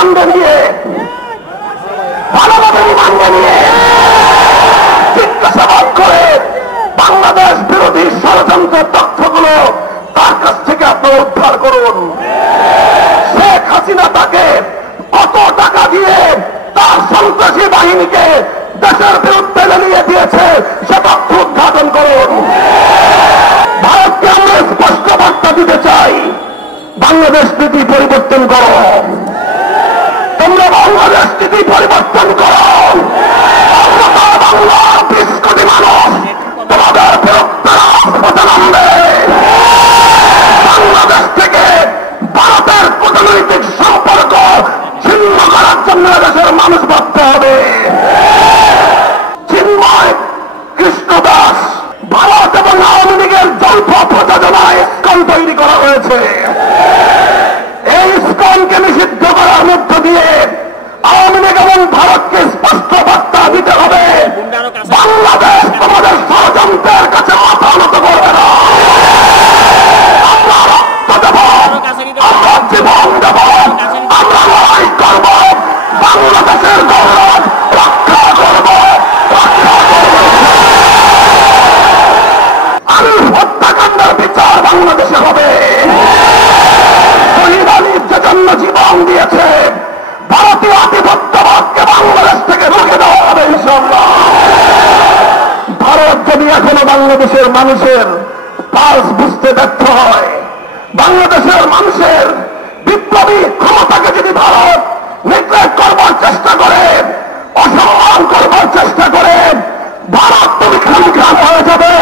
রিমান্ডে নিয়ে ভালোভাবে রিমান্ডে নিয়ে জিজ্ঞাসাবাদ করে বাংলাদেশ বিরোধী ষড়যন্ত্রের তথ্যগুলো তার কাছ থেকে আপনারা উদ্ধার করুন। শেখ হাসিনা তাকে কত টাকা দিয়ে তার সন্ত্রাসী বাহিনীকে দেশের বিরুদ্ধে লেলিয়ে দিয়েছে সে তথ্য উদ্ঘাটন করুন। ভারতকে আমরা স্পষ্ট বার্তা দিতে চাই, বাংলাদেশ নীতি পরিবর্তন করো, তোমরা বাংলাদেশ নীতি পরিবর্তন করো। বাংলার 20 কোটি মানুষ তোমাদের বিরুদ্ধে রাজপথে নামবে। বাংলাদেশ থেকে ভারতের কূটনৈতিক সম্পর্ক ছিন্ন করার জন্য দেশের মানুষ ভাবতে হবে। চিন্ময় কৃষ্ণ দাস, ভারত এবং আওয়ামী লীগের যৌথ প্রযোজনায় ইসকন তৈরি করা হয়েছে। এই ইসকনকে নিষিদ্ধ করার মধ্য দিয়ে আওয়ামী লীগ এবং ভারতকে স্পষ্ট বার্তা দিতে হবে, বাংলাদেশ তোমাদের ষড়যন্ত্রের কাছে মাথা নত করবে না। আমরা রক্ত দেব, আমরা জীবন দেব, আমরা লড়াই করব, বাংলাদেশের গৌরব রক্ষা করব, রক্ষা করব। আলিফ হত্যাকাণ্ডের বিচার বাংলাদেশে হবে। শহীদ আলীর যে জন্য জীবন দিয়েছে, ভারতীয় আধিপত্যবাদকে বাংলাদেশ থেকে রুখে দেওয়া হবে ইনশাআল্লাহ। ভারত যদি এখনো বাংলাদেশের মানুষের পালস বুঝতে ব্যর্থ হয়, বাংলাদেশের মানুষের বিপ্লবী ক্ষমতাকে যদি ভারত নেগলেক্ট করবার চেষ্টা করে, অসম্মান করবার চেষ্টা করে, ভারত তুমি খামখা হয়ে যাবে।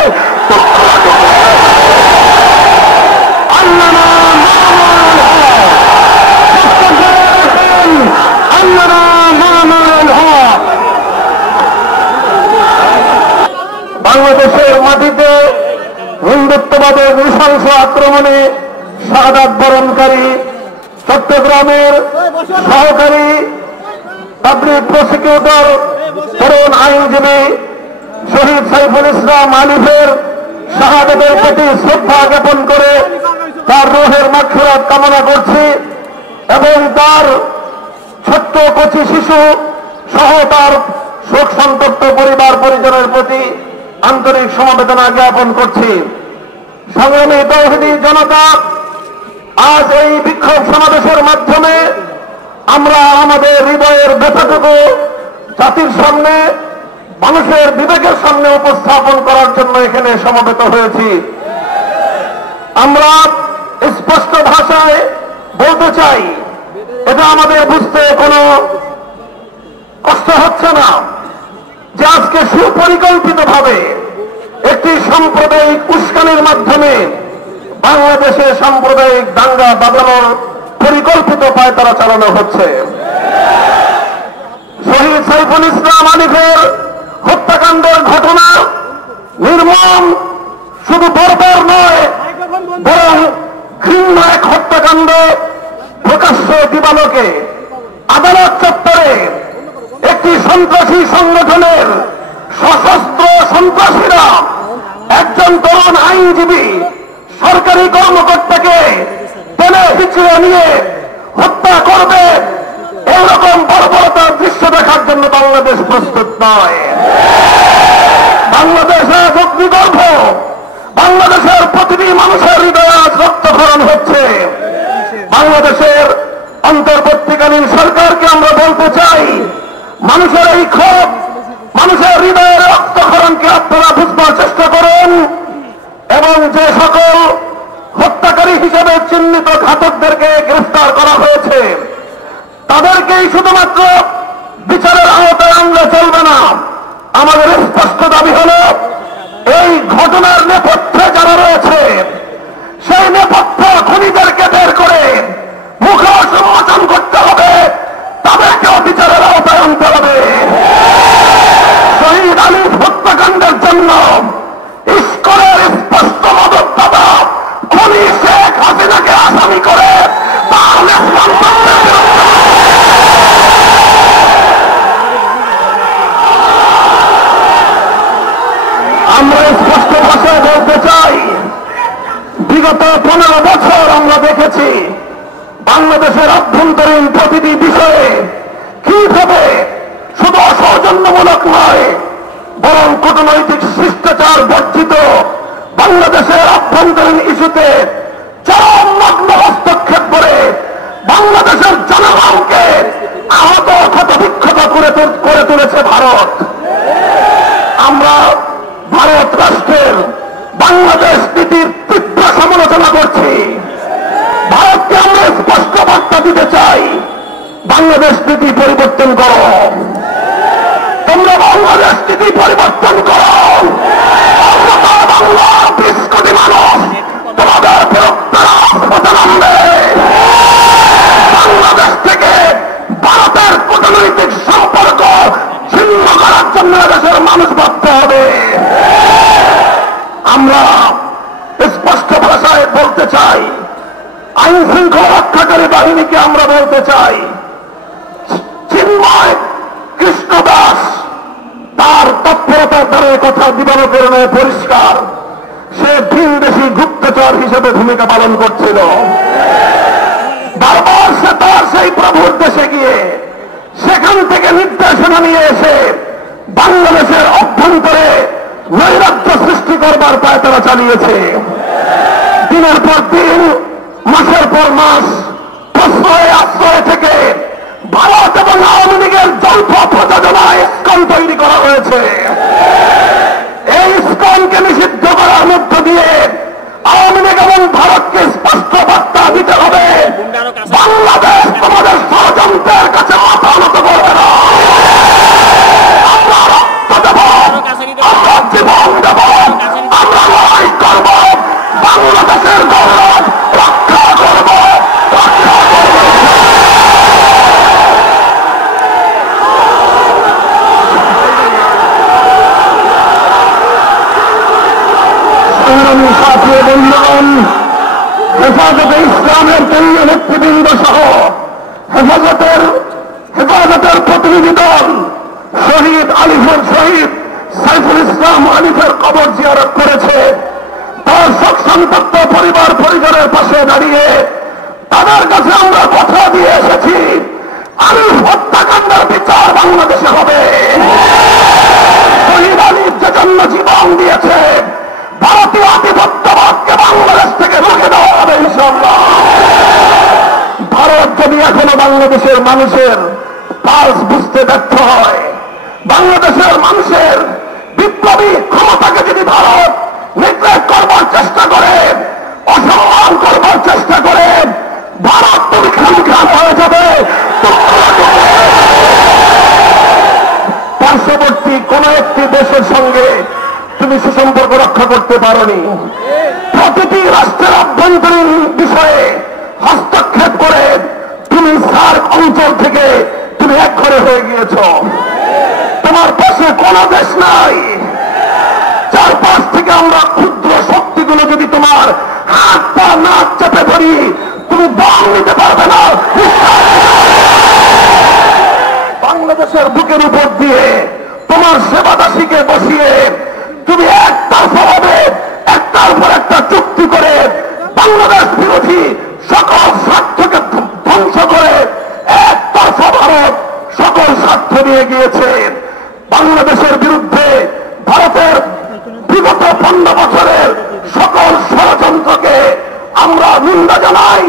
বাংলাদেশের মাটিতে হিন্দুত্ববাদের নৃশংস আক্রমণে শাহাদাত বরণকারী চট্টগ্রামের সহকারী পাবলিক প্রসিকিউটর তরুণ আইনজীবী শহীদ সাইফুল ইসলাম আলিফের শাহাদাতের প্রতি শ্রদ্ধা জ্ঞাপন করে তার রূহের মাগফিরাত কামনা করছি এবং তার ছোট্ট কচি শিশু সহ তার শোক সন্তপ্ত পরিবার পরিজনের প্রতি আন্তরিক সমবেদনা জ্ঞাপন করছি। সংগ্রামী তৌহিদি জনতা, আজ এই বিক্ষোভ সমাবেশের মাধ্যমে আমরা আমাদের হৃদয়ের ব্যথাটুকু জাতির সামনে, মানুষের বিবেকের সামনে উপস্থাপন করার জন্য এখানে সমবেত হয়েছি। আমরা স্পষ্ট ভাষায় বলতে চাই, এটা আমাদের বুঝতে কোনো কষ্ট হচ্ছে না যে আজকে সুপরিকল্পিতভাবে একটি সাম্প্রদায়িক উস্কানির মাধ্যমে বাংলাদেশে সাম্প্রদায়িক দাঙ্গা বাঁধানোর পরিকল্পিত পায়তারা চালানো হচ্ছে। শহীদ সাইফুল ইসলাম আলিফের হত্যাকাণ্ডের ঘটনা নির্মম, শুধু বর্বর নয় বরং ঘৃণ্য এক হত্যাকাণ্ড। প্রকাশ্য দিবালোকে আদালত চত্বরে একটি সন্ত্রাসী সংগঠনের সশস্ত্র সন্ত্রাসীরা একজন তরুণ আইনজীবী সরকারি কর্মকর্তাকে টেনে হিচড়ে নিয়ে হত্যা করবে, এইরকম বর্বরতার দৃশ্য দেখার জন্য বাংলাদেশ প্রস্তুত নয়। বাংলাদেশ আজ অগ্নিগর্ভ, বাংলাদেশের প্রতিটি মানুষের হৃদয়ে আজ রক্তক্ষরণ হচ্ছে। বাংলাদেশের অন্তর্বর্তীকালীন সরকারকে আমরা বলতে চাই, মানুষের এই ক্ষোভ, মানুষের হৃদয়ের রক্তক্ষরণকে আপনারা বুঝবার চেষ্টা করুন এবং যে সকল হত্যাকারী হিসেবে চিহ্নিত ঘাতকদেরকে গ্রেফতার করা হয়েছে তাদেরকেই শুধুমাত্র বিচারের আওতায় আনলে চলবে না। আমাদের স্পষ্ট দাবি হল, এই ঘটনার নেপথ্যে যারা রয়েছে সেই নেপথ্য খুনিদেরকে বের করে মুখোশ উন্মোচন করতে হবে, তাদেরকেও বিচারের আওতায় আনতে হবে। শহীদ আলিফ হত্যাকাণ্ডের জন্য ইসকনের স্পষ্ট মদতদাতা খুনি শেখ হাসিনাকে আসামি করে তার নেতৃত্বের বিরুদ্ধে আমরা স্পষ্ট ভাষায় বলতে চাই, বিগত 15 বছর আমরা দেখেছি বাংলাদেশের অভ্যন্তরীণ প্রতিটি বিষয়ে কিভাবে শুধু সৌজন্যমূলক নয় বরং কূটনৈতিক শিষ্টাচার বর্জিত বাংলাদেশের অভ্যন্তরীণ ইস্যুতে চরমগ্ন হস্তক্ষেপ করে বাংলাদেশের জনগণকে আহত ক্ষতবিক্ষত করে তুলেছে ভারত। আমরা ভারত রাষ্ট্রের বাংলাদেশ নীতির তীব্র সমালোচনা করছি। ভারতকে আমরা স্পষ্ট বার্তা দিতে চাই, বাংলাদেশ নীতি পরিবর্তন করো, তোমরা বাংলাদেশ নীতি পরিবর্তন করো। বাংলার 20 কোটি মানুষ তোমাদের বিরুদ্ধে রাজপথে নামবে। বাংলাদেশ থেকে ভারতের কূটনৈতিক সম্পর্ক ছিন্ন করার জন্য দেশের মানুষ ভাবতে হবে। আমরা স্পষ্ট ভাষায় বলতে চাই, আইন শৃঙ্খলা রক্ষাকারী বাহিনীকে আমরা বলতে চাই, চিন্ময় কৃষ্ণ দাস তার তৎপরতার দ্বারা কথা দিবালোকরণে পরিষ্কার, সে ভিনদেশী গুপ্তচর হিসেবে ভূমিকা পালন করছিল। বারবার সে তার সেই প্রভুর দেশে গিয়ে সেখান থেকে নির্দেশনা নিয়ে এসে বাংলাদেশের অভ্যন্তরে নৈরাজ্য সৃষ্টি করবার পায়তারা চালিয়েছে। দিনের পর দিন, মাসের পর মাস প্রশ্রয় আশ্রয় থেকে ভারত এবং আওয়ামী লীগের যৌথ প্রযোজনায় ইসকন তৈরি করা হয়েছে। এই ইসকনকে নিষিদ্ধ করার মধ্য দিয়ে আওয়ামী লীগ এবং ভারতকে স্পষ্ট বার্তা দিতে হবে, বাংলাদেশ তোমাদের ষড়যন্ত্রের কাছে মাথা নত করবে না। আমরা রক্ত দেব, আমরা জীবন দেব, আমরা লড়াই করব, বাংলাদেশের গৌরব রক্ষা করব, রক্ষা করব। সংগ্রামী সাথী বন্ধুগণ, হেফাজতে ইসলামের কেন্দ্রীয় নেতৃবৃন্দ সহ হেফাজতের প্রতিনিধি দল শহীদ সাইফুল ইসলাম আলিফের কবর জিয়ারত করেছে। তার শোক সন্তপ্ত পরিবার পরিজনের পাশে দাঁড়িয়ে তাদের কাছে আমরা কথা দিয়ে এসেছি, আলিফ হত্যাকাণ্ডের বিচার বাংলাদেশে হবে। শহীদ আলিফ যে জন্য জীবন দিয়েছে, ভারতীয় আধিপত্যবাদকে বাংলাদেশ থেকে রুখে দেওয়া হবে ইনশাআল্লাহ। ভারত যদি এখনো বাংলাদেশের মানুষের পালস বুঝতে ব্যর্থ হয়, বাংলাদেশের মানুষের বিপ্লবী ক্ষমতাকে যদি ভারত নিগ্রেট করবার চেষ্টা করে, অসম্মান করবার চেষ্টা করে, ভারত তুমি খান হয়ে যাবে। পার্শ্ববর্তী কোন একটি দেশের সঙ্গে তুমি সুসম্পর্ক রক্ষা করতে পারোনি। প্রতিটি রাষ্ট্রের অভ্যন্তরীণ বিষয়ে হস্তক্ষেপ করে তুমি সার্ক অঞ্চল থেকে তুমি একঘরে হয়ে গিয়েছ। তোমার পাশে কোন দেশ নাই। চারপাশ থেকে আমরা ক্ষুদ্র শক্তিগুলো যদি তোমার হাত পা নাক চেপে ধরি, তুমি দম নিতে পারবে না। বাংলাদেশের বুকের উপর দিয়ে তোমার সেবাদাসীকে বসিয়ে তুমি একটার পর একটা চুক্তি করে বাংলাদেশ বিরোধী সকল স্বার্থকে ধ্বংস করে একতরফা ভারত সকল স্বার্থ নিয়ে গিয়েছে। বাংলাদেশের বিরুদ্ধে ভারতের বিগত 15 বছরের সকল ষড়যন্ত্রকে আমরা নিন্দা জানাই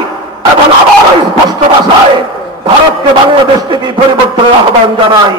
এবং আবার স্পষ্ট ভাষায় ভারতকে বাংলাদেশ থেকে পরিবর্তনের আহ্বান জানাই।